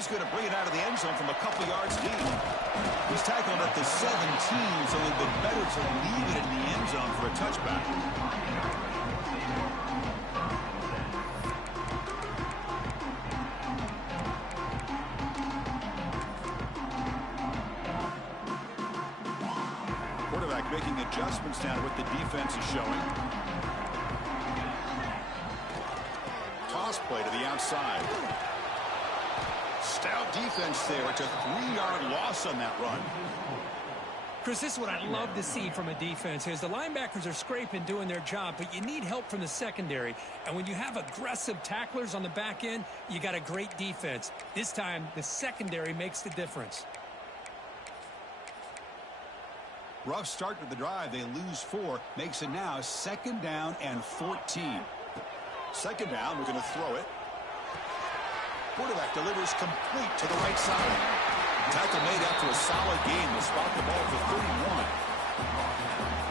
He's going to bring it out of the end zone from a couple yards deep. He's tackled at the 17, so it would have been better to leave it in the end zone for a touchback. Quarterback making adjustments now to what the defense is showing. Toss play to the outside. Stout defense there. It's a 3-yard loss on that run. Chris, this is what I love to see from a defense is the linebackers are scraping, doing their job, but you need help from the secondary. And when you have aggressive tacklers on the back end, you got a great defense. This time, the secondary makes the difference. Rough start to the drive. They lose 4. Makes it now 2nd down and 14. 2nd down, we're going to throw it. Quarterback delivers complete to the right side. Tackle made after a solid gain. They'll spot the ball for 31.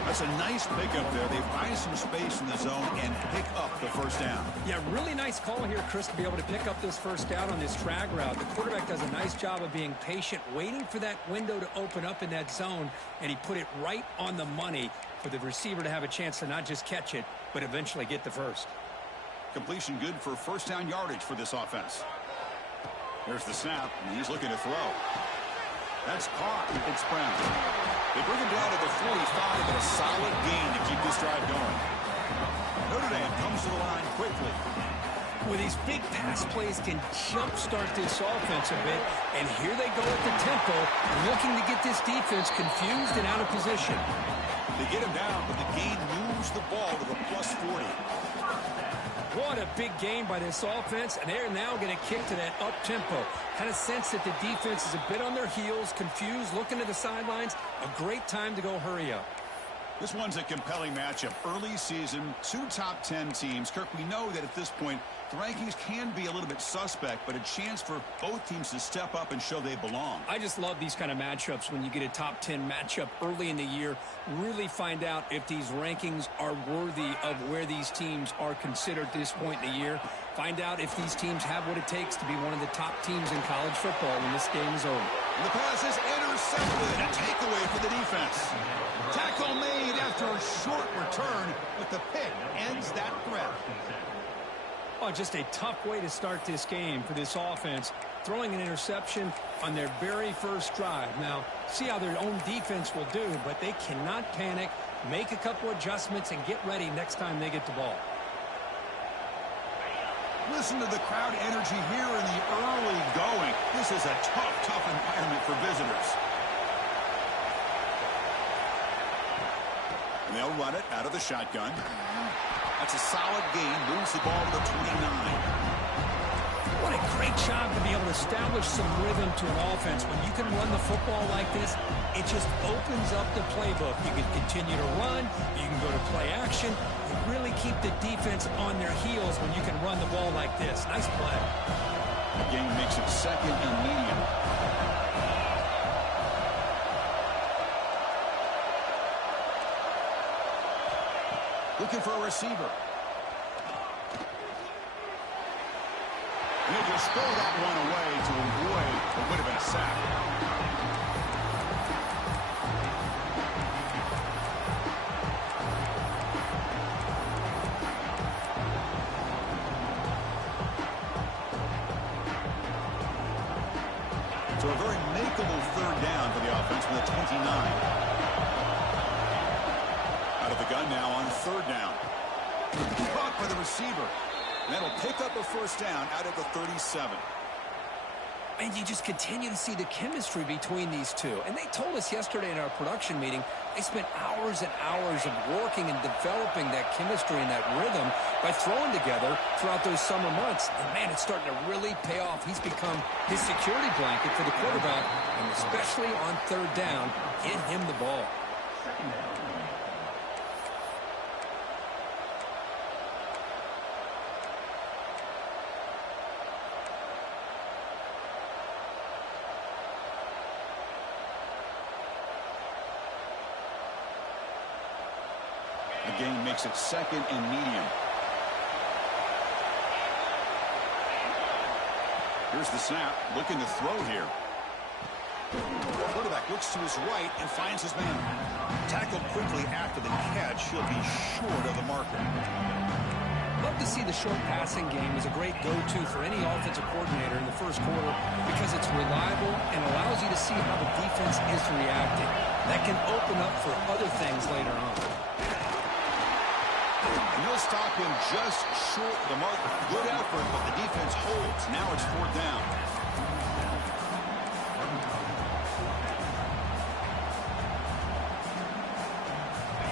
That's a nice pickup there. They find some space in the zone and pick up the first down. Yeah, really nice call here, Chris, to be able to pick up this first down on this drag route. The quarterback does a nice job of being patient, waiting for that window to open up in that zone, and he put it right on the money for the receiver to have a chance to not just catch it, but eventually get the first. Completion good for first down yardage for this offense. Here's the snap, and he's looking to throw. That's caught. It's Brown. They bring him down to the 45, but a solid gain to keep this drive going. Notre Dame comes to the line quickly. Well, these big pass plays can jumpstart this offense a bit, and here they go at the tempo, looking to get this defense confused and out of position. They get him down, but the gain moves the ball to the plus 40. What a big game by this offense, and they're now going to kick to that up-tempo. Kind of sense that the defense is a bit on their heels, confused, looking to the sidelines. A great time to go hurry up. This one's a compelling matchup. Early season, 2 top 10 teams. Kirk, we know that at this point, the rankings can be a little bit suspect, but a chance for both teams to step up and show they belong. I just love these kind of matchups when you get a top 10 matchup early in the year. Really find out if these rankings are worthy of where these teams are considered at this point in the year. Find out if these teams have what it takes to be one of the top teams in college football when this game is over. And the pass is intercepted. A takeaway for the defense. Tackle made after a short return, but the pick ends that threat. Oh, just a tough way to start this game for this offense. Throwing an interception on their very first drive. Now, see how their own defense will do, but they cannot panic, make a couple adjustments, and get ready next time they get the ball. Listen to the crowd energy here in the early going. This is a tough environment for visitors. And they'll run it out of the shotgun. That's a solid gain. Moves the ball to the 29. What a great job to be able to establish some rhythm to an offense. When you can run the football like this, it just opens up the playbook. You can continue to run. You can go to play action. You really keep the defense on their heels when you can run the ball like this. Nice play. The game makes it 2nd and medium. Looking for a receiver. And he'll just throw that one away to avoid what would have been a sack. So a very makeable 3rd down for the offense with a 29. Out of the gun now on 3rd down. Caught by the receiver. And that'll pick up a first down out of the 37. And you just continue to see the chemistry between these two. And they told us yesterday in our production meeting, they spent hours and hours of working and developing that chemistry and that rhythm by throwing together throughout those summer months. And, man, it's starting to really pay off. He's become his security blanket for the quarterback, and especially on 3rd down, get him the ball. The game makes it 2nd and medium. Here's the snap, looking to throw here. Quarterback looks to his right and finds his man. Tackled quickly after the catch. He'll be short of the marker. Love to see the short passing game as a great go-to for any offensive coordinator in the first quarter because it's reliable and allows you to see how the defense is reacting. That can open up for other things later on. And he'll stop him just short of the mark. Good effort, but the defense holds. Now it's 4th down.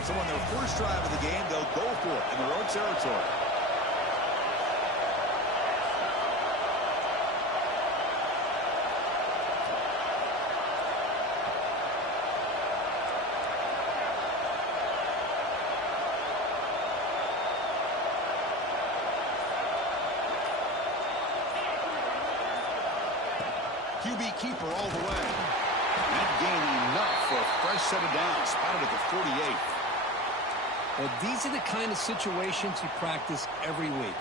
So on their first drive of the game, they'll go for it in their own territory. QB keeper all the way. That gain enough for a fresh set of downs. Spotted at the 48. Well, these are the kind of situations you practice every week.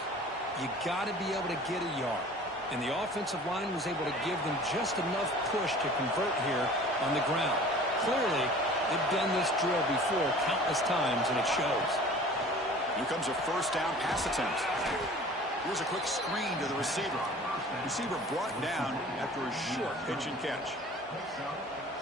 You got to be able to get a yard. And the offensive line was able to give them just enough push to convert here on the ground. Clearly, they've done this drill before countless times, and it shows. Here comes a first down pass attempt. Here's a quick screen to the receiver. Receiver brought down after a short pitch and catch.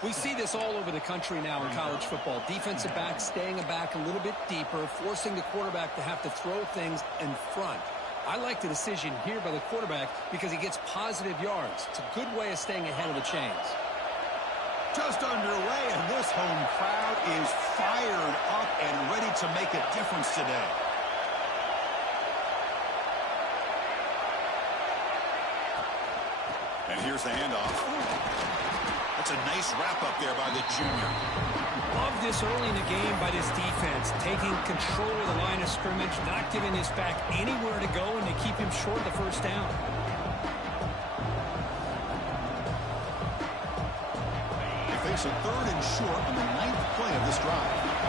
We see this all over the country now in college football. Defensive backs staying back a little bit deeper, forcing the quarterback to have to throw things in front. I like the decision here by the quarterback because he gets positive yards. It's a good way of staying ahead of the chains. Just underway, and this home crowd is fired up and ready to make a difference today. And here's the handoff. That's a nice wrap-up there by the junior. Love this early in the game by this defense, taking control of the line of scrimmage, not giving this back anywhere to go, and they keep him short of the first down. They face a 3rd and short on the 9th play of this drive.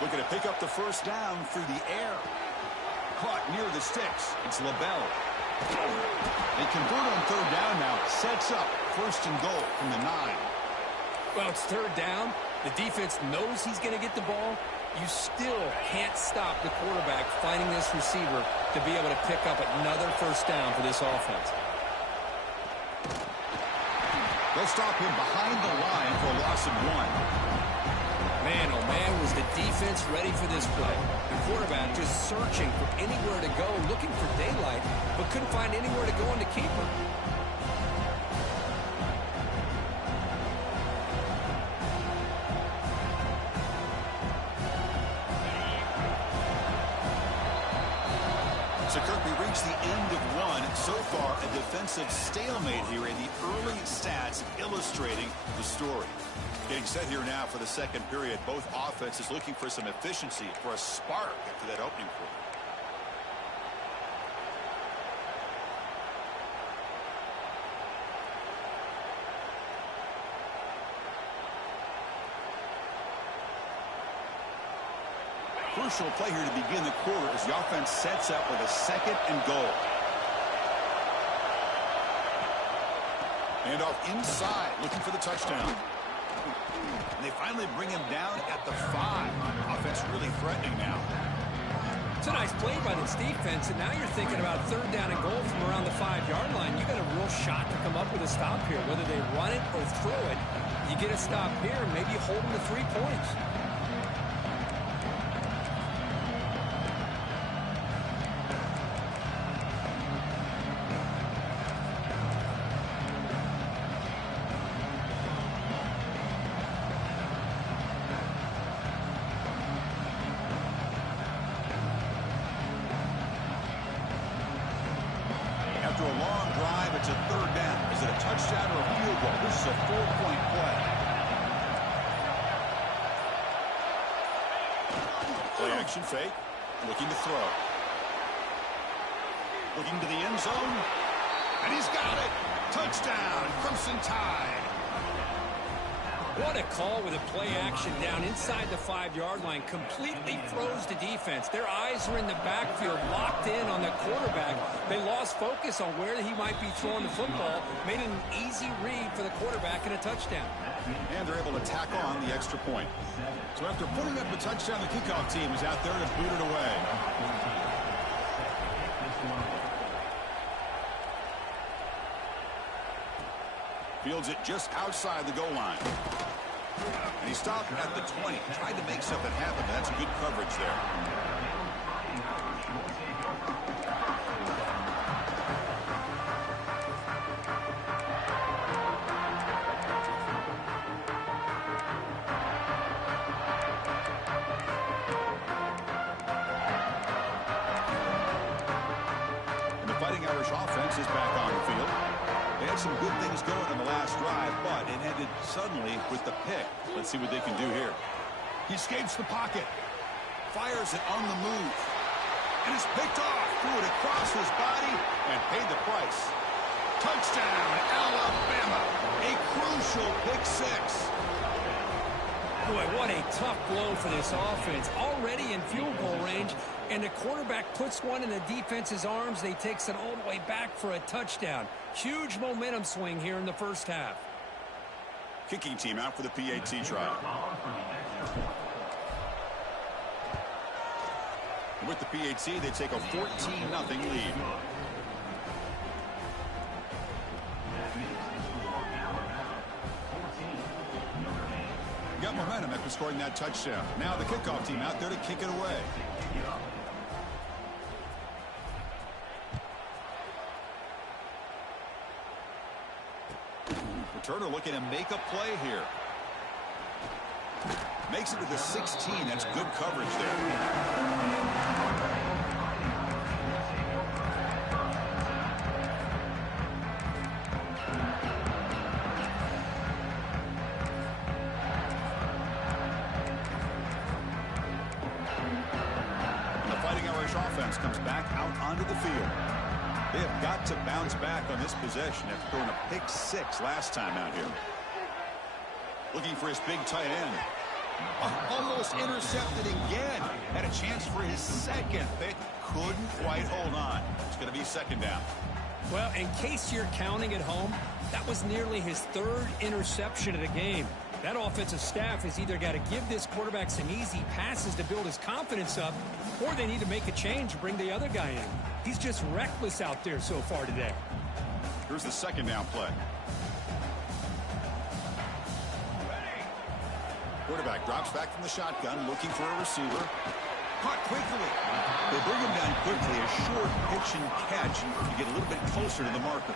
Looking to pick up the first down through the air. Caught near the sticks. It's LaBelle. They convert on 3rd down now. Sets up 1st and goal from the 9. Well, it's 3rd down. The defense knows he's going to get the ball. You still can't stop the quarterback finding this receiver to be able to pick up another first down for this offense. They'll stop him behind the line for a loss of 1. Man, oh man, was the defense ready for this play. The quarterback just searching for anywhere to go, looking for daylight, but couldn't find anywhere to go in the keeper. So, Kirk, we reached the end of 1. So far, a defensive stalemate here in the early stats illustrating the story. Getting set here now for the second period. Both offenses looking for some efficiency, for a spark after that opening quarter. Crucial play here to begin the quarter as the offense sets up with a 2nd and goal. And off inside, looking for the touchdown. And they finally bring him down at the 5. Offense really threatening now. It's a nice play by this defense, and now you're thinking about 3rd down and goal from around the 5-yard line. You got a real shot to come up with a stop here. Whether they run it or throw it, you get a stop here, and maybe you hold them to 3 points. After a long drive, it's a 3rd down. Is it a touchdown or a field goal? This is a 4-point play. Play action fake. Looking to throw. Looking to the end zone. And he's got it. Touchdown, Crimson Tide. What a call with a play action down inside the 5-yard line. Completely froze the defense. Their eyes were in the backfield, locked in on the quarterback. They lost focus on where he might be throwing the football, made it an easy read for the quarterback and a touchdown. And they're able to tack on the extra point. So after putting up a touchdown, the kickoff team is out there to boot it away. Fields it just outside the goal line. And he stopped at the 20. Tried to make something happen, but that's good coverage there. And the Fighting Irish offense is back on the field. They had some good things going on the last drive, but it ended suddenly with the pick. Let's see what they can do here. He escapes the pocket. Fires it on the move. And it's picked off. Threw it across his body and paid the price. Touchdown, Alabama. A crucial pick six. Boy, what a tough blow for this offense. Already in field goal range, and the quarterback puts one in the defense's arms. They takes it all the way back for a touchdown. Huge momentum swing here in the first half. Kicking team out for the PAT try. With the PAT, they take a 14-0 lead. Got momentum after scoring that touchdown. Now the kickoff team out there to kick it away. Returner looking to make a play here. Makes it to the 16. That's good coverage there. Offense comes back out onto the field. They have got to bounce back on this possession after throwing a pick six last time out here. Looking for his big tight end. Almost intercepted again. Had a chance for his second. They couldn't quite hold on. It's going to be second down. Well, in case you're counting at home, that was nearly his third interception of the game. That offensive staff has either got to give this quarterback some easy passes to build his confidence up, or they need to make a change and bring the other guy in. He's just reckless out there so far today. Here's the second down play. Quarterback drops back from the shotgun, looking for a receiver. Caught quickly. They bring him down quickly. A short pitch and catch to get a little bit closer to the marker.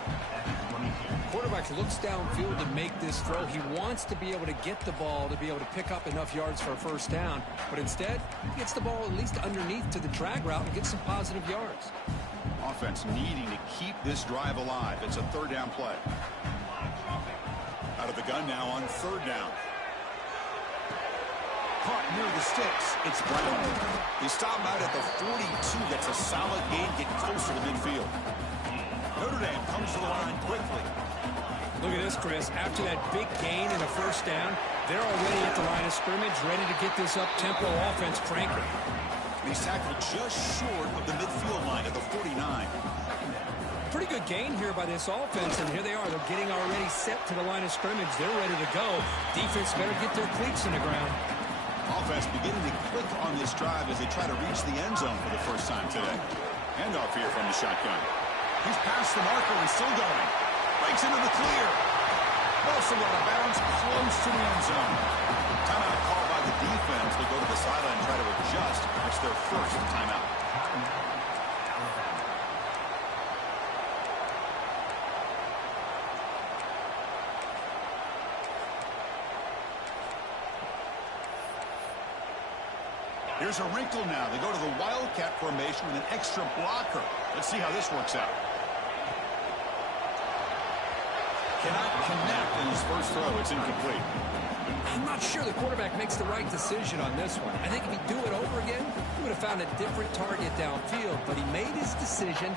Quarterback looks downfield to make this throw. He wants to be able to get the ball to be able to pick up enough yards for a first down. But instead, he gets the ball at least underneath to the drag route and gets some positive yards. Offense needing to keep this drive alive. It's a third down play. Out of the gun now on third down. Caught near the sticks. It's Brown. They stop him out at the 42. That's a solid gain, getting closer to midfield. Notre Dame comes to the line quickly. Look at this, Chris. After that big gain and a first down, they're already at the line of scrimmage, ready to get this up-tempo offense cranking. He's tackled just short of the midfield line at the 49. Pretty good gain here by this offense, and here they are. They're getting already set to the line of scrimmage. They're ready to go. Defense better get their cleats in the ground. Offense beginning to click on this drive as they try to reach the end zone for the first time today. Handoff here from the shotgun. He's past the marker and still going. Breaks into the clear. Also out of bounds, close to the end zone. Timeout called by the defense. They go to the sideline and try to adjust. That's their first timeout. Here's a wrinkle now. They go to the Wildcat formation with an extra blocker. Let's see how this works out. Cannot connect in his first throw. It's incomplete. I'm not sure the quarterback makes the right decision on this one. I think if he'd do it over again, he would have found a different target downfield. But he made his decision.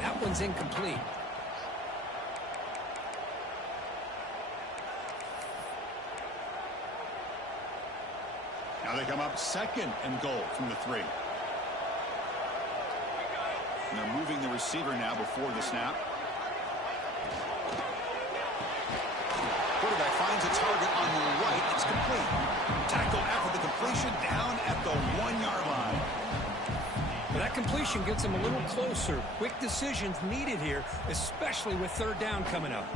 That one's incomplete. they come up 2nd and goal from the 3. And they're moving the receiver now before the snap. Quarterback finds a target on the right. It's complete. Tackle after the completion down at the 1-yard line. Well, that completion gets them a little closer. Quick decisions needed here, especially with 3rd down coming up.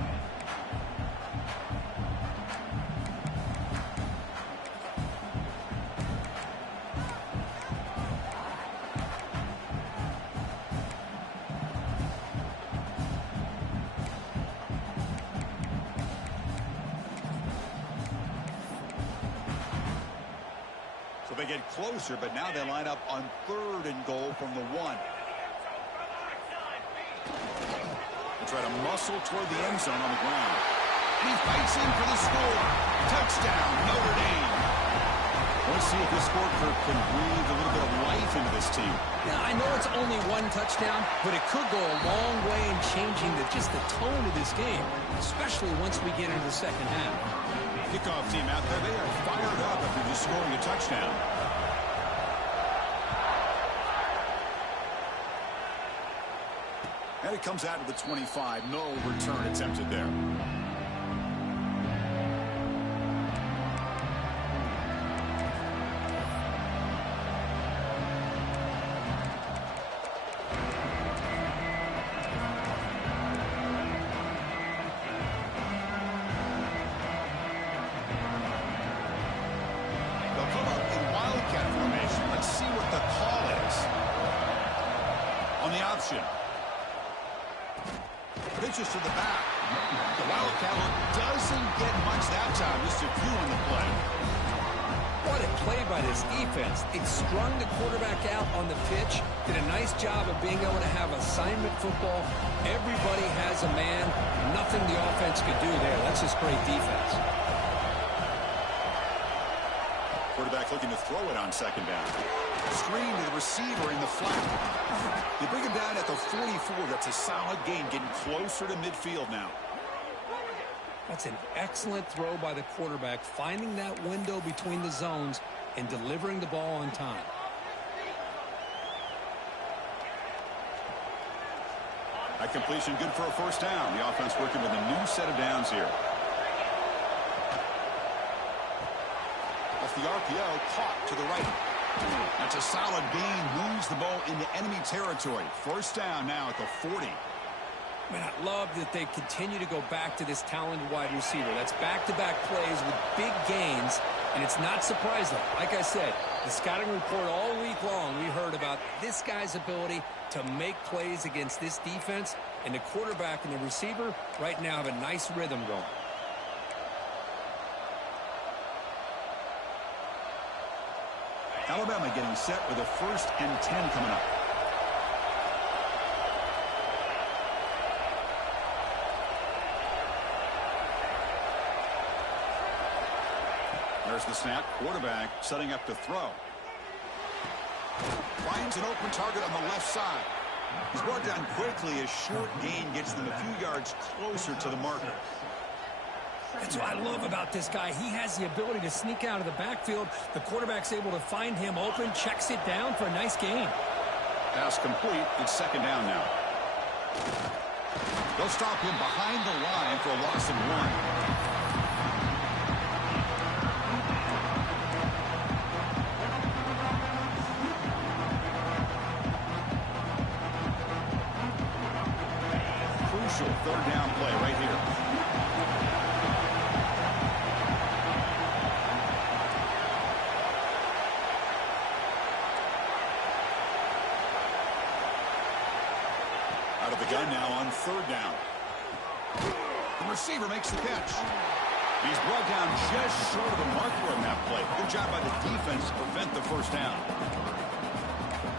They get closer, but now they line up on 3rd and goal from the 1. They try to muscle toward the end zone on the ground. And he fights in for the score. Touchdown, Notre Dame. Let's see if this score can breathe a little bit of life into this team. Yeah, I know it's only 1 touchdown, but it could go a long way in changing just the tone of this game, especially once we get into the second half. Kickoff team out there, they are fired up after just scoring a touchdown. And it comes out to the 25. No return attempted there. Pitches to the back. The Wildcat doesn't get much that time. Just a few on the play. What a play by this defense. It strung the quarterback out on the pitch. Did a nice job of being able to have assignment football. Everybody has a man. Nothing the offense could do there. That's just great defense. Quarterback looking to throw it on 2nd down. Screen to the receiver in the flat. They bring him down at the 44. That's a solid gain, getting closer to midfield now. That's an excellent throw by the quarterback, finding that window between the zones and delivering the ball on time. That completion good for a 1st down. The offense working with a new set of downs here. Off the RPO, caught to the right. That's a solid gain, moves the ball into enemy territory. 1st down now at the 40. Man, I love that they continue to go back to this talented wide receiver. That's back-to-back plays with big gains, and it's not surprising. Like I said, the scouting report all week long, we heard about this guy's ability to make plays against this defense, and the quarterback and the receiver right now have a nice rhythm going. Alabama getting set with a 1st and 10 coming up. There's the snap. Quarterback setting up to throw. Finds an open target on the left side. He's brought down quickly. A short gain gets them a few yards closer to the marker. That's what I love about this guy. He has the ability to sneak out of the backfield. The quarterback's able to find him open, checks it down for a nice gain. Pass complete. It's 2nd down now. They'll stop him behind the line for a loss of 1. Crucial 3rd down play right here. Out of the gun now on 3rd down. The receiver makes the catch. He's brought down just short of the marker on that play. Good job by the defense to prevent the 1st down.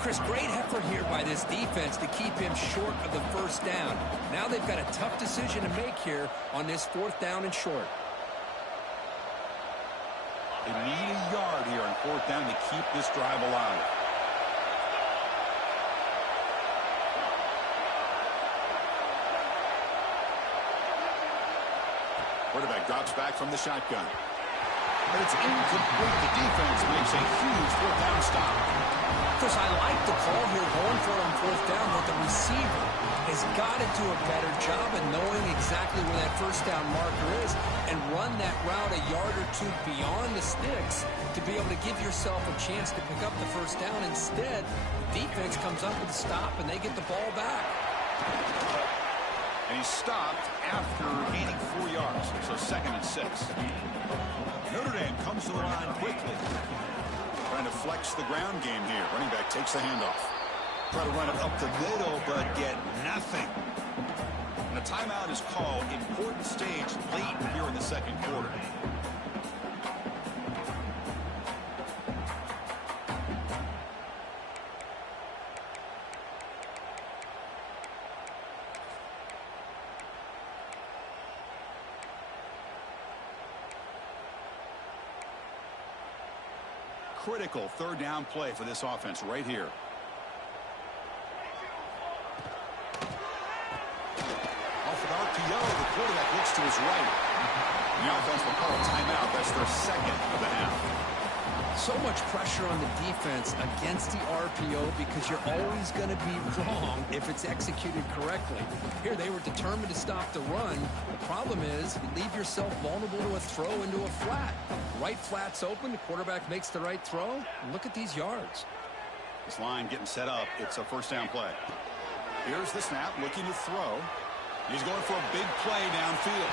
Chris, great effort here by this defense to keep him short of the 1st down. Now they've got a tough decision to make here on this 4th down and short. They need a yard here on 4th down to keep this drive alive. Quarterback drops back from the shotgun. but it's incomplete. The defense makes a huge fourth down stop. Chris, I like the call here going for it on fourth down, but the receiver has got to do a better job of knowing exactly where that first down marker is and run that route a yard or two beyond the sticks to be able to give yourself a chance to pick up the first down. Instead, the defense comes up with a stop, and they get the ball back. And he stopped after gaining 4 yards, so 2nd and 6. Notre Dame comes to the line quickly. Trying to flex the ground game here. Running back takes the handoff. Try to run it up the middle, but get nothing. And a timeout is called. Important stage late here in the 2nd quarter. Critical 3rd down play for this offense right here. Off an RPO, the quarterback looks to his right. The offense will call a timeout. That's their 2nd of the half. So much pressure on the defense against the RPO because you're always going to be wrong if it's executed correctly. Here, they were determined to stop the run. The problem is you leave yourself vulnerable to a throw into a flat. Right flat's open. The quarterback makes the right throw. And look at these yards. This line getting set up. It's a first down play. Here's the snap, looking to throw. He's going for a big play downfield.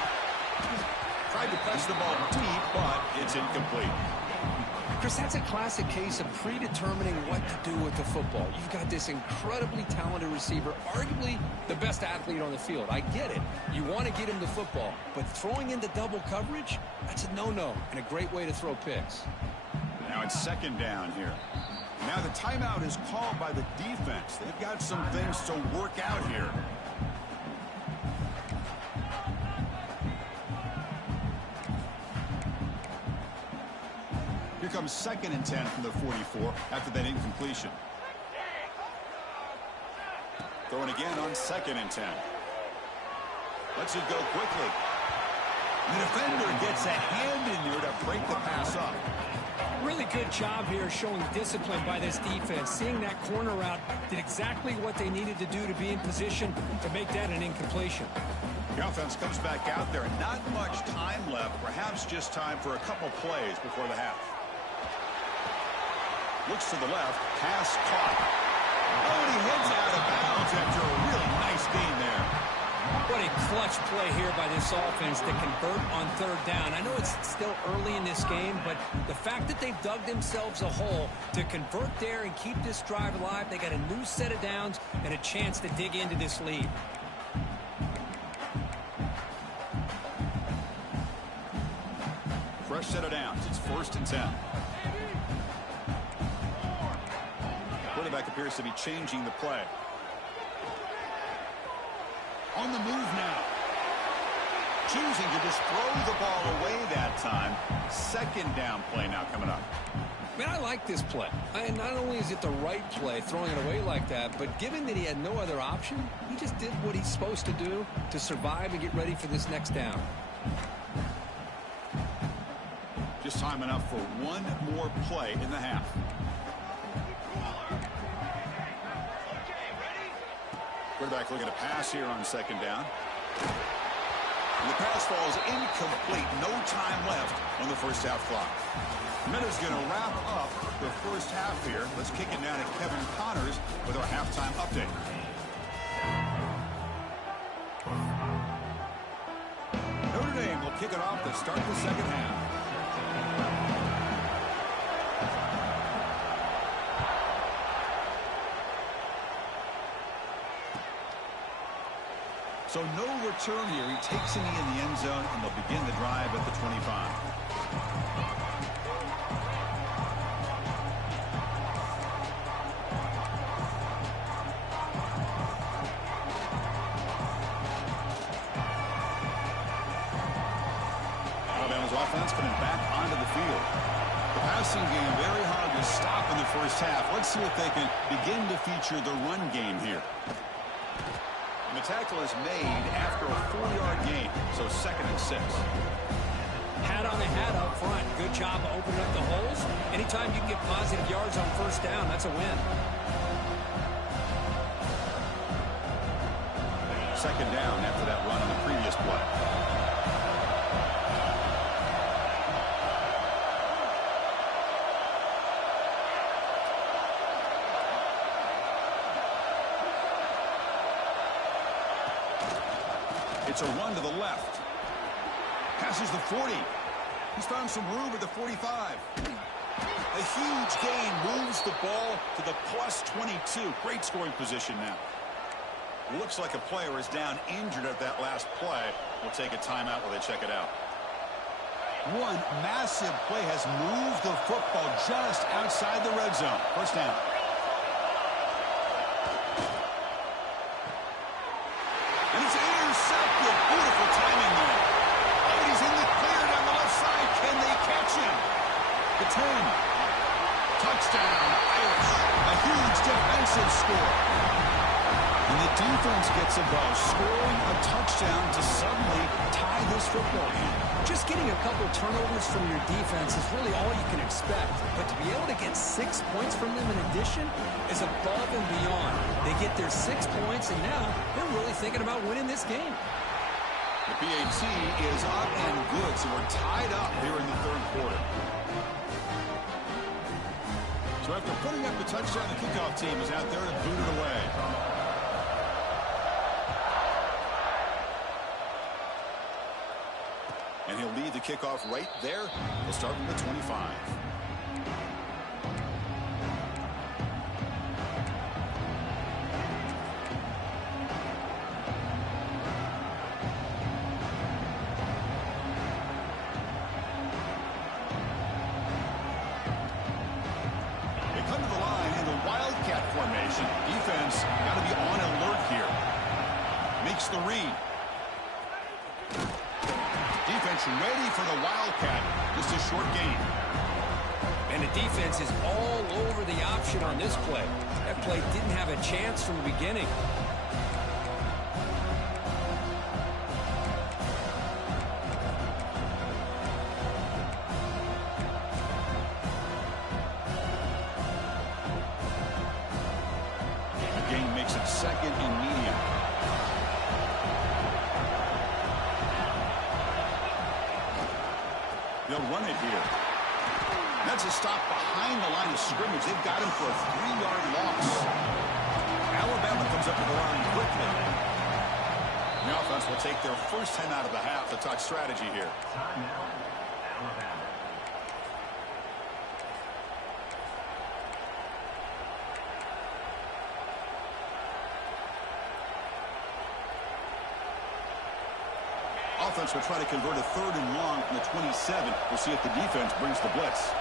Tried to press the ball deep, but it's incomplete. Chris, that's a classic case of predetermining what to do with the football. You've got this incredibly talented receiver, arguably the best athlete on the field. I get it. You want to get him the football, but throwing into double coverage, that's a no-no and a great way to throw picks. Now it's 2nd down here. Now the timeout is called by the defense. They've got some things to work out here. Here comes 2nd and 10 from the 44 after that incompletion. Throwing again on 2nd and 10. Lets it go quickly. The defender gets a hand in there to break the pass up. Really good job here showing discipline by this defense. Seeing that corner route did exactly what they needed to do to be in position to make that an incompletion. The offense comes back out there. Not much time left. Perhaps just time for a couple plays before the half. Looks to the left. Pass caught. Oh, and he heads out of bounds after a really nice gain there. What a clutch play here by this offense to convert on 3rd down. I know it's still early in this game, but the fact that they've dug themselves a hole to convert there and keep this drive alive, they got a new set of downs and a chance to dig into this lead. Fresh set of downs. It's 1st and 10. Quarterback appears to be changing the play. On the move now. Choosing to just throw the ball away that time. 2nd down play now coming up. Man, I like this play. And not only is it the right play, throwing it away like that, but given that he had no other option, he just did what he's supposed to do to survive and get ready for this next down. Just time enough for one more play in the half. Quarterback looking to pass here on 2nd down. And the pass falls incomplete. No time left on the first half clock. Minutes going to wrap up the first half here. Let's kick it down to Kevin Connors with our halftime update. Notre Dame will kick it off to start the 2nd half. So no return here. He takes a knee in the end zone, and they'll begin the drive at the 25. Alabama's offense coming back onto the field. The passing game very hard to stop in the first half. Let's see if they can begin to feature the run game here. And the tackle is made after a 4-yard gain, so 2nd and 6. Hat on the hat up front. Good job of opening up the holes. Anytime you can get positive yards on first down, that's a win. Second down after that run on the previous play. It's a run to the left. Passes the 40. He's found some room at the 45. A huge gain moves the ball to the plus 22. Great scoring position now. Looks like a player is down injured at that last play. We'll take a timeout while they check it out. One massive play has moved the football just outside the red zone. First down. And it's intercepted. Beautiful timing there. And he's in the clear down the left side. Can they catch him? The 10. Touchdown, Irish. A huge defensive score. And the defense gets involved, scoring a touchdown to suddenly tie this football game. Just getting a couple turnovers from your defense is really all you can expect. But to be able to get 6 points from them in addition is above and beyond. They get their 6 points, and now they're really thinking about winning this game. The PAT is up and good, so we're tied up here in the third quarter. So after putting up the touchdown, the kickoff team is out there to boot it away. And he'll lead the kickoff right there. He'll start from the 25. They come to the line in the Wildcat formation. Defense got to be on alert here. Makes the read. Defense ready for the Wildcat. Just a short gain. And the defense is all over the option on this play. That play didn't have a chance from the beginning. The gain makes it second and medium. They'll run it here. That's a stop behind the line of scrimmage. They've got him for a 3-yard loss. Alabama comes up to the line quickly. The offense will take their first time out of the half to talk strategy here. Offense will try to convert a 3rd and long from the 27. We'll see if the defense brings the blitz.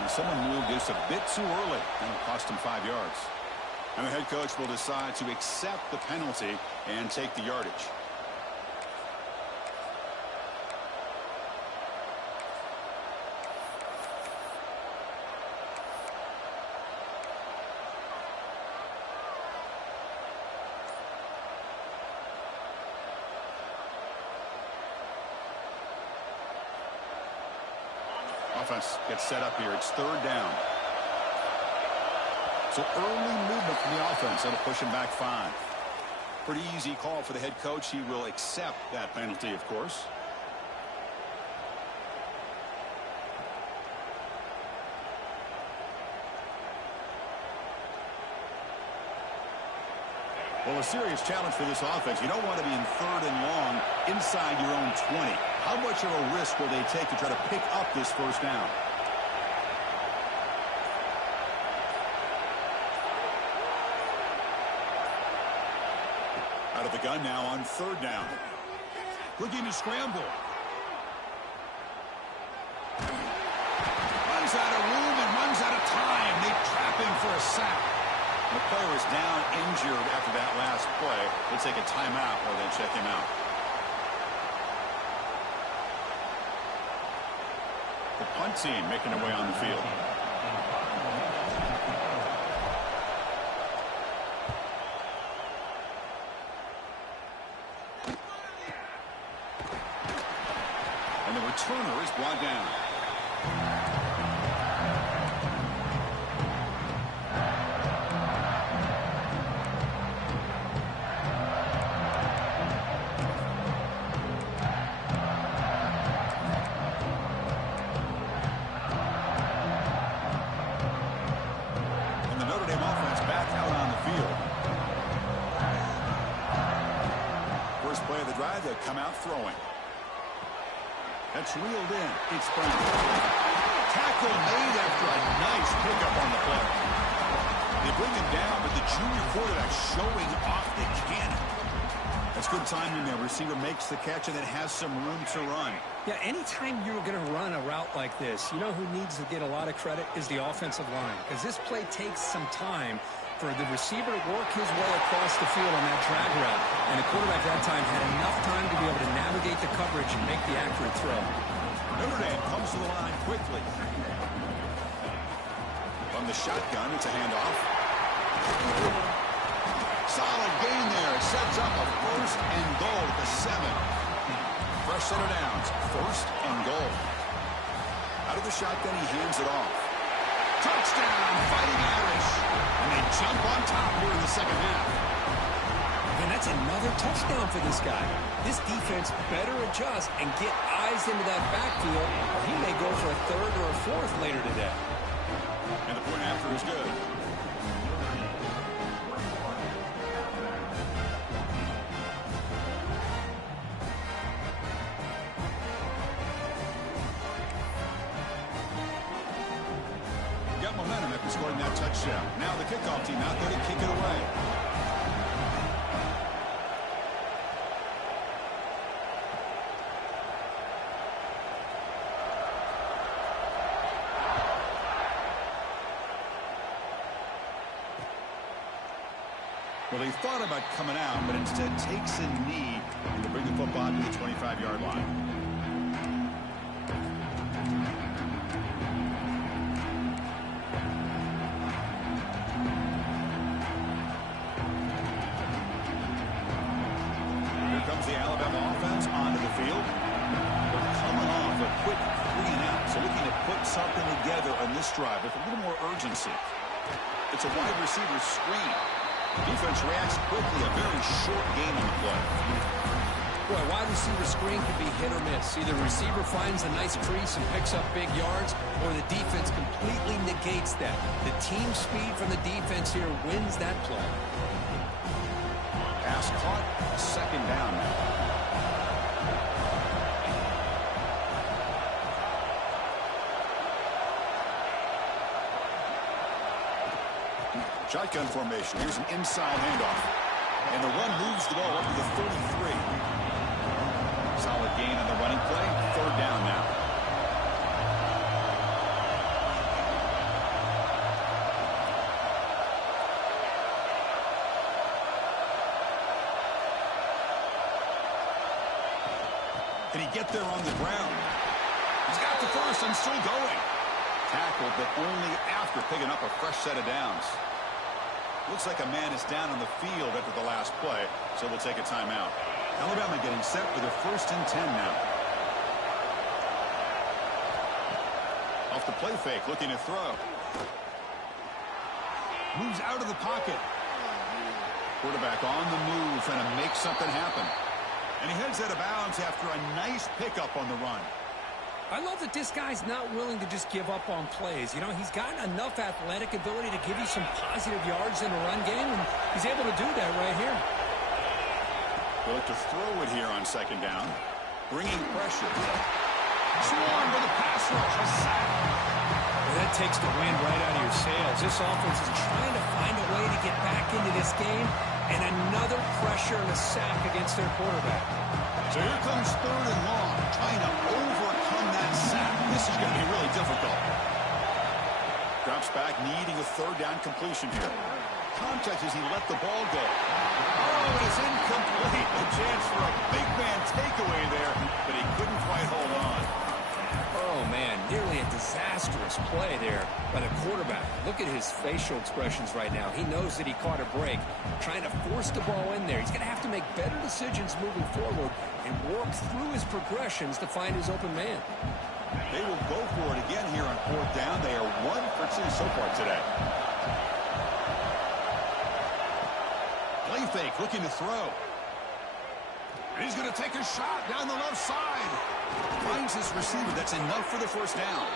And someone moved this a bit too early, and it cost him 5 yards. And the head coach will decide to accept the penalty and take the yardage. Offense gets set up here. It's 3rd down. So early movement from the offense. That'll push him back 5. Pretty easy call for the head coach. He will accept that penalty, of course. Well, a serious challenge for this offense. You don't want to be in 3rd and long inside your own 20. How much of a risk will they take to try to pick up this first down? Out of the gun now on 3rd down. Looking to scramble. Runs out of room and runs out of time. They trap him for a sack. The player is down injured after that last play. We'll take a timeout while they check him out. The punt team making their way on the field. And the returner is brought down. And the Notre Dame offense back out on the field. First play of the drive, they'll come out throwing. That's reeled in. It's Brown. Tackle made after a nice pickup on the play. They bring him down, but the junior quarterback showing off the cannon. That's good timing there. Receiver makes the catch and then has some room to run. Yeah, anytime you're going to run a route like this, you know who needs to get a lot of credit is the offensive line. Because this play takes some time for the receiver to work his way across the field on that drag route. And the quarterback that time had enough time to be able to navigate the coverage and make the accurate throw. Notre Dame comes to the line quickly. From the shotgun, it's a handoff. Solid gain there. Sets up a first and goal at the 7. Fresh set of downs. First and goal. Out of the shotgun, he hands it off. Touchdown, Fighting Irish. And they jump on top here in the second half. And that's another touchdown for this guy. This defense better adjust and get eyes into that backfield, or he may go for a third or a fourth later today. And the point after is good. Got momentum after scoring that touchdown. Now the kickoff team out there to kick it away. Well, they thought about coming out, but instead takes a knee to bring the football to the 25-yard line. Here comes the Alabama offense onto the field. They're coming off a quick 3-and-out, so looking to put something together on this drive with a little more urgency. It's a wide receiver screen. Defense reacts quickly. A very short game on the play. Boy, wide receiver screen can be hit or miss. Either the receiver finds a nice crease and picks up big yards, or the defense completely negates that. The team speed from the defense here wins that play. Pass caught. Second down now. Shotgun formation. Here's an inside handoff. And the run moves the ball up to the 33. Solid gain on the running play. Third down now. Can he get there on the ground? He's got the first and still going. Tackled, but only after picking up a fresh set of downs. Looks like a man is down on the field after the last play, so they'll take a timeout. Alabama getting set for their first and 10 now. Off the play fake, looking to throw. Moves out of the pocket. Quarterback on the move, trying to make something happen. And he heads out of bounds after a nice pickup on the run. I love that this guy's not willing to just give up on plays. You know, he's got enough athletic ability to give you some positive yards in the run game, and he's able to do that right here. They'll look to throw it here on second down. Bringing pressure. Swarmed with a pass rush. A sack. Well, that takes the wind right out of your sails. This offense is trying to find a way to get back into this game, and another pressure and a sack against their quarterback. So here comes third and long, trying to overcome that sack. This is going to be really difficult. Drops back, needing a third down completion here. Contact as he let the ball go. Oh, it is incomplete. A chance for a big man takeaway there, but he couldn't quite hold on. Oh, man, nearly a disastrous play there by the quarterback. Look at his facial expressions right now. He knows that he caught a break, trying to force the ball in there. He's going to have to make better decisions moving forward and work through his progressions to find his open man. They will go for it again here on 4th down. They are 1 for 2 so far today. Play fake, looking to throw. And he's going to take a shot down the left side. Finds his receiver. That's enough for the first down.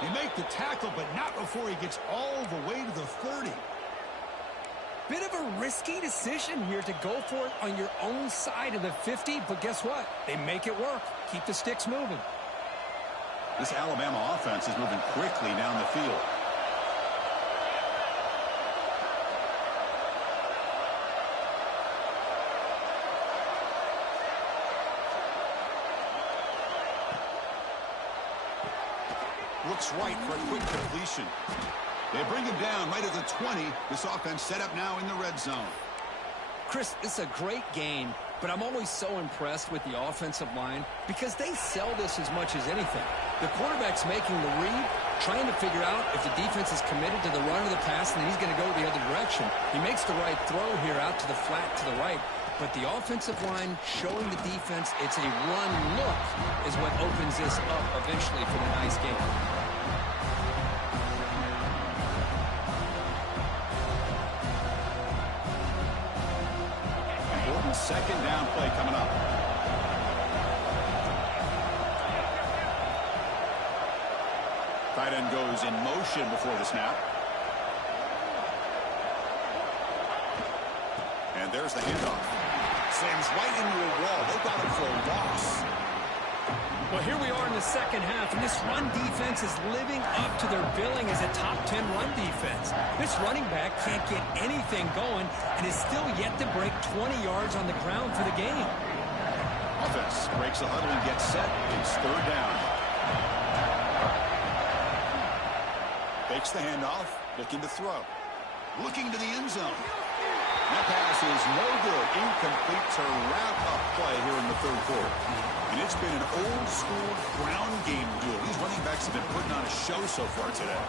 They make the tackle, but not before he gets all the way to the 30. Bit of a risky decision here to go for it on your own side of the 50, but guess what? They make it work. Keep the sticks moving. This Alabama offense is moving quickly down the field. Looks right for a quick completion. They bring him down right at the 20. This offense set up now in the red zone. Chris, it's a great game, but I'm always so impressed with the offensive line because they sell this as much as anything. The quarterback's making the read, trying to figure out if the defense is committed to the run or the pass, and then he's going to go the other direction. He makes the right throw here out to the flat to the right, but the offensive line showing the defense it's a run look is what opens this up eventually for the nice game. Important 2nd down play coming up. Tight end goes in motion before the snap. And there's the handoff. Slams right into a wall. They got him for a loss. Well, here we are in the second half, and this run defense is living up to their billing as a top 10 run defense. This running back can't get anything going and is still yet to break 20 yards on the ground for the game. Offense breaks the huddle and gets set. It's 3rd down. Fakes the handoff, looking to throw. Looking to the end zone. That pass is no good. Incomplete to wrap up play here in the 3rd quarter. And it's been an old-school ground game duel. These running backs have been putting on a show so far today.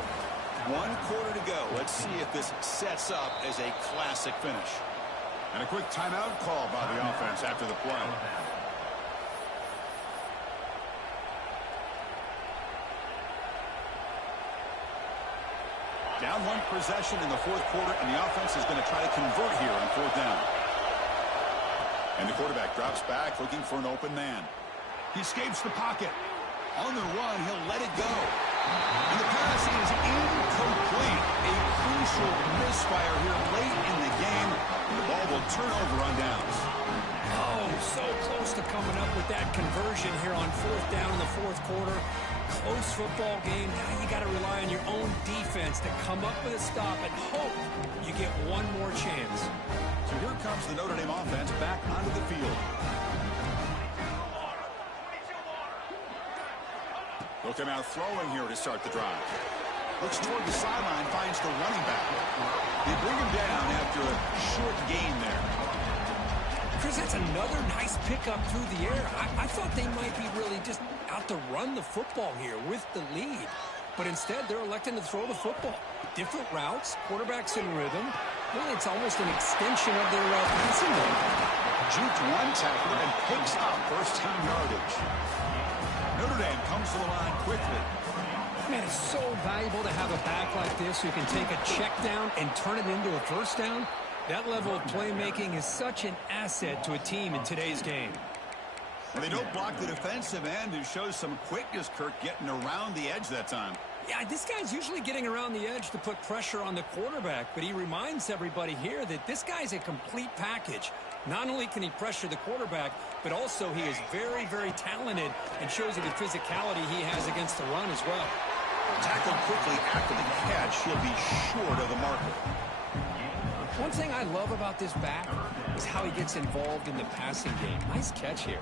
1 quarter to go. Let's see if this sets up as a classic finish. And a quick timeout call by the offense after the play. Down 1 possession in the 4th quarter, and the offense is going to try to convert here on 4th down. And the quarterback drops back, looking for an open man. He escapes the pocket. On the run, he'll let it go. And the pass is incomplete. A crucial misfire here late in the game. And the ball will turn over on downs. Oh, so close to coming up with that conversion here on 4th down in the 4th quarter. Close football game. Now you got to rely on your own defense to come up with a stop and hope you get one more chance. So here comes the Notre Dame offense back onto the field. They'll come out throwing here to start the drive. Looks toward the sideline, finds the running back. They bring him down after a short gain there. Chris, that's another nice pickup through the air. I thought they might be really just out to run the football here with the lead. But instead, they're electing to throw the football. Different routes, quarterbacks in rhythm. Really, it's almost an extension of their passing game. Juked 1 tackler and picks up first-down yardage. Notre Dame comes to the line quickly. Man, it's so valuable to have a back like this who can take a check down and turn it into a first down. That level of playmaking is such an asset to a team in today's game. Well, they don't block the defensive end, who shows some quickness, Kirk, getting around the edge that time. Yeah, this guy's usually getting around the edge to put pressure on the quarterback, but he reminds everybody here that this guy's a complete package. Not only can he pressure the quarterback, but also he is very, very talented and shows you the physicality he has against the run as well. Tackled quickly after the catch, he'll be short of the marker. One thing I love about this back is how he gets involved in the passing game. Nice catch here.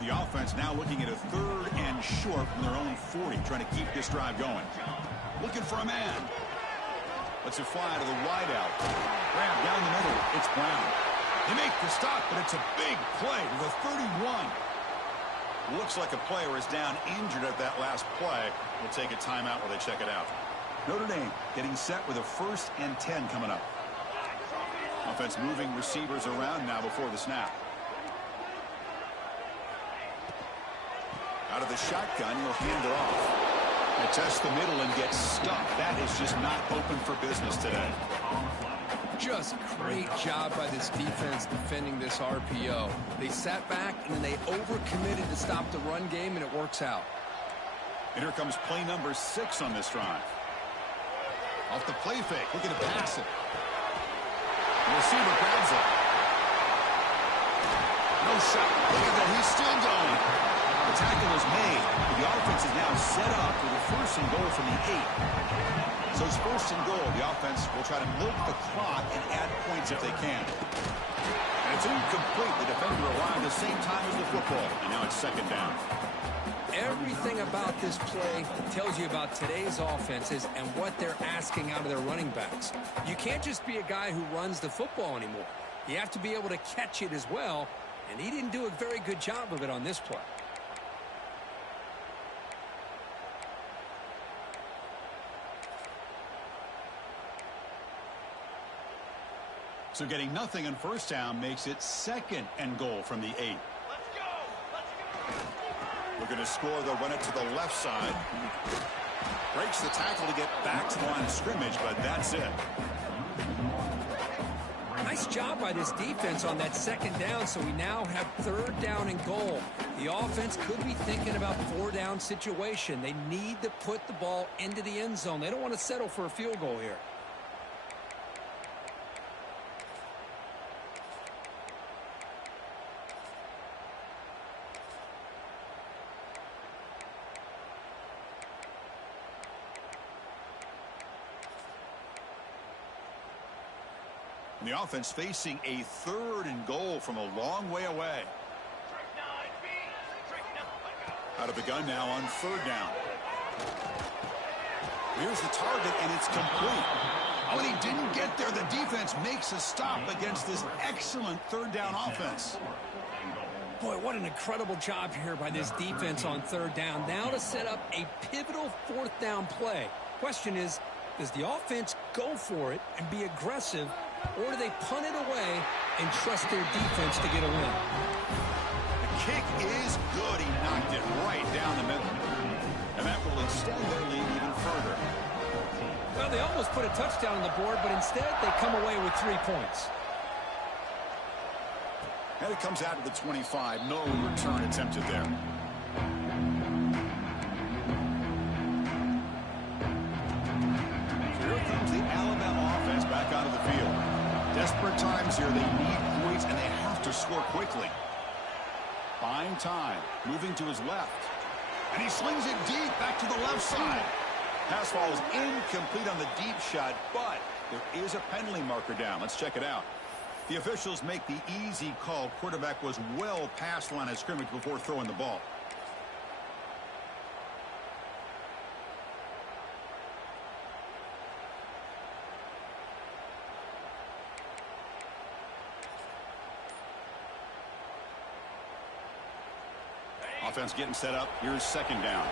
The offense now looking at a 3rd and short from their own 40, trying to keep this drive going. Looking for a man. Lets it fly to the wideout. Grab down the middle. It's Brown. They make the stop, but it's a big play to the 31. Looks like a player is down injured at that last play. We'll take a timeout while they check it out. Notre Dame getting set with a 1st and 10 coming up. Offense moving receivers around now before the snap. Out of the shotgun, he'll hand it off. They test the middle and get stuck. That is just not open for business today. Just great job by this defense defending this RPO. They sat back and then they overcommitted to stop the run game, and it works out. And here comes play number 6 on this drive. Off the play fake, looking to pass it. The receiver grabs it. No shot. Look at that, he's still going. The tackle is made. The offense is now set up for the 1st and goal from the 8. So it's 1st and goal. The offense will try to milk the clock and add points if they can. And it's incomplete. The defender arrived at the same time as the football. And now it's 2nd down. Everything about this play tells you about today's offenses and what they're asking out of their running backs. You can't just be a guy who runs the football anymore. You have to be able to catch it as well, and he didn't do a very good job of it on this play. So getting nothing on 1st down makes it 2nd and goal from the 8. We're going to score. They'll run it to the left side. Breaks the tackle to get back to the line of scrimmage, but that's it. Nice job by this defense on that 2nd down, so we now have 3rd down and goal. The offense could be thinking about 4-down situation. They need to put the ball into the end zone. They don't want to settle for a field goal here. The offense facing a 3rd and goal from a long way away. Out of the gun now on 3rd down. Here's the target, and it's complete. When he didn't get there, the defense makes a stop against this excellent 3rd down offense. Boy, what an incredible job here by this defense on 3rd down. Now to set up a pivotal 4th down play. Question is, does the offense go for it and be aggressive, or do they punt it away and trust their defense to get a win? The kick is good. He knocked it right down the middle. And that will extend their lead even further. Well, they almost put a touchdown on the board, but instead they come away with 3 points. And it comes out of the 25. No return attempted there. So here comes the Alabama offense back onto the field. Desperate times here. They need points, and they have to score quickly. Buying time. Moving to his left. And he slings it deep back to the left side. Pass ball is incomplete on the deep shot, but there is a penalty marker down. Let's check it out. The officials make the easy call. Quarterback was well past the line of scrimmage before throwing the ball. Offense getting set up. Here's 2nd down.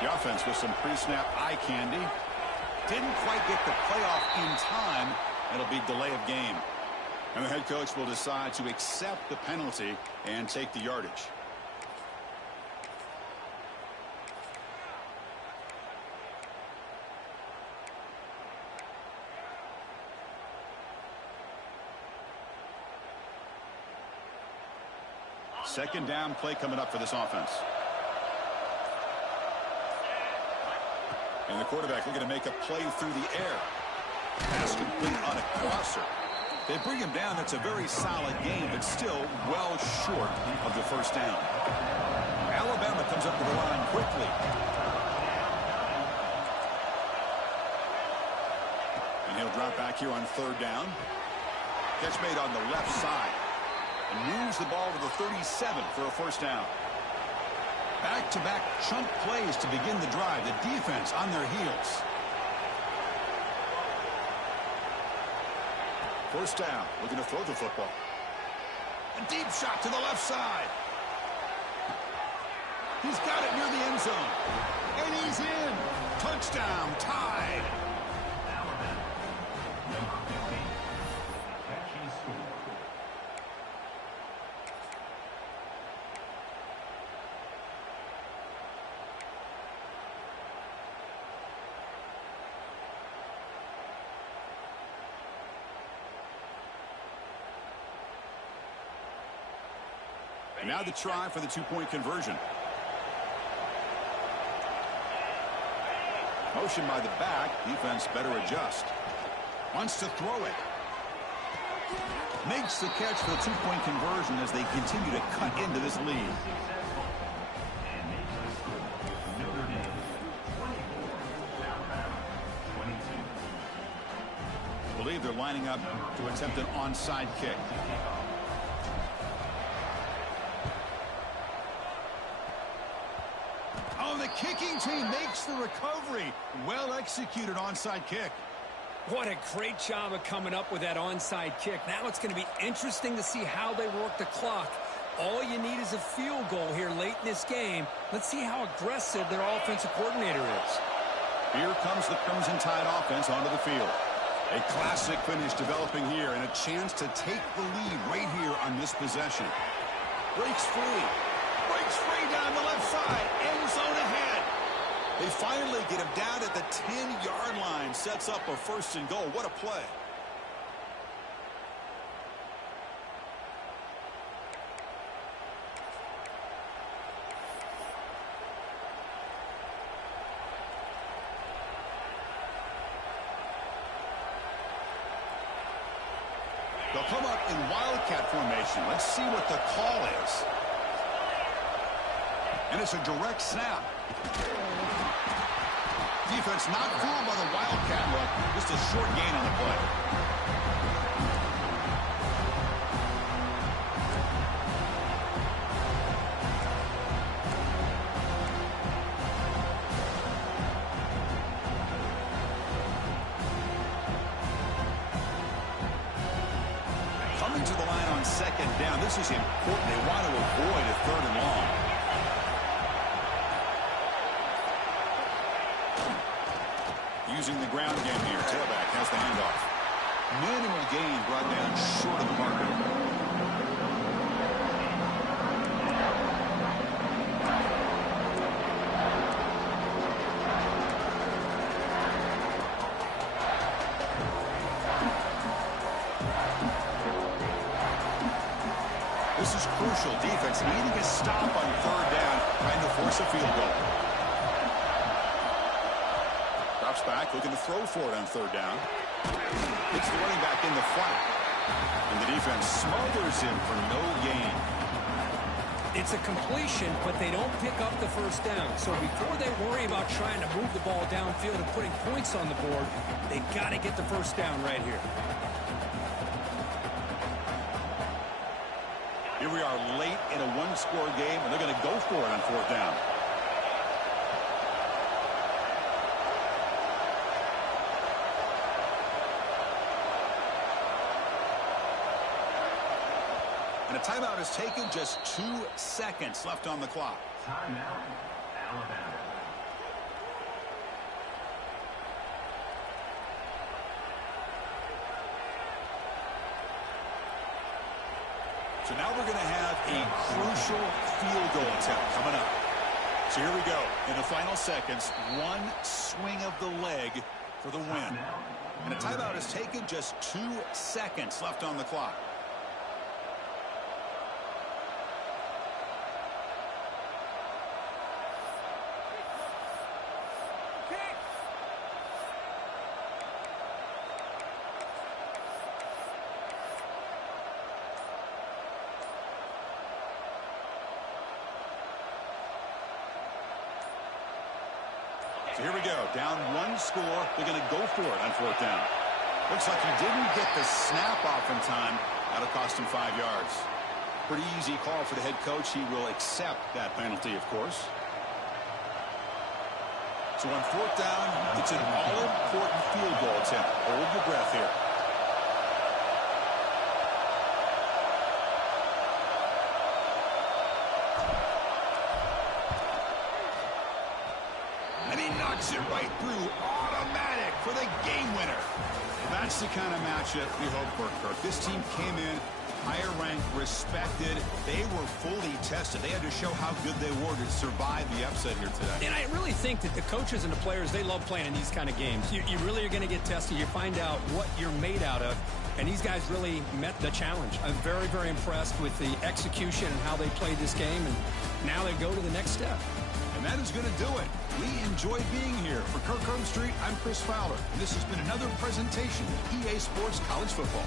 The offense with some pre-snap eye candy. Didn't quite get the playoff in time. It'll be delay of game. And the head coach will decide to accept the penalty and take the yardage. Second down play coming up for this offense. And the quarterback looking to make a play through the air. Pass complete on a crosser. They bring him down. That's a very solid game, but still well short of the 1st down. Alabama comes up to the line quickly. And he'll drop back here on 3rd down. Catch made on the left side. and moves the ball to the 37 for a first down. Back-to-back chunk plays to begin the drive. The defense on their heels. First down, looking to throw the football. A deep shot to the left side. He's got it near the end zone. And he's in. Touchdown, tied. And now the try for the two-point conversion. Motion by the back. Defense better adjust. Wants to throw it. Makes the catch for the two-point conversion as they continue to cut into this lead. I believe they're lining up to attempt an onside kick. Oh, the kicking team makes the recovery. Well executed onside kick. What a great job of coming up with that onside kick. Now it's going to be interesting to see how they work the clock. All you need is a field goal here late in this game. Let's see how aggressive their offensive coordinator is. Here comes the Crimson Tide offense onto the field. A classic finish developing here and a chance to take the lead right here on this possession. Breaks free. Breaks free down the left side. End zone ahead. They finally get him down at the 10-yard line. Sets up a first and goal. What a play. They'll come up in wildcat formation. Let's see what the call is. And it's a direct snap. Defense not fooled by the wildcat look. Just a short gain on the play. Coming to the line on second down. This is important. They want to avoid a third and long. Using the ground game here. Tailback has the handoff. Minimal gain brought down short of the marker. This is crucial. Defense needing a stop on third down, trying to force a field goal. Drops back, looking to throw for it on third down. It's the running back in the flat. And the defense smothers him for no gain. It's a completion, but they don't pick up the first down. So before they worry about trying to move the ball downfield and putting points on the board, they got to get the first down right here. Here we are late in a one-score game, and they're going to go for it on fourth down. And a timeout is taken. Just 2 seconds left on the clock. Timeout, Alabama. So now we're going to have a crucial field goal attempt coming up. So here we go. In the final seconds, one swing of the leg for the win. And a timeout is taken. Just 2 seconds left on the clock. So here we go. Down one score. They're going to go for it on fourth down. Looks like he didn't get the snap off in time. That'll cost him 5 yards. pretty easy call for the head coach. He will accept that penalty, of course. So on fourth down, it's an all-important field goal attempt. Hold your breath here. And he knocks it right through. Automatic for the game winner. That's the kind of matchup we hope for, Kirk. This team came in higher ranked, respected. They were fully tested. They had to show how good they were to survive the upset here today. And I really think that the coaches and the players, they love playing in these kind of games. You really are going to get tested. You find out what you're made out of. And these guys really met the challenge. I'm very, very impressed with the execution and how they played this game. And now they go to the next step. And that is going to do it. We enjoy being here. For Kirk Street, I'm Chris Fowler. And this has been another presentation of EA Sports College Football.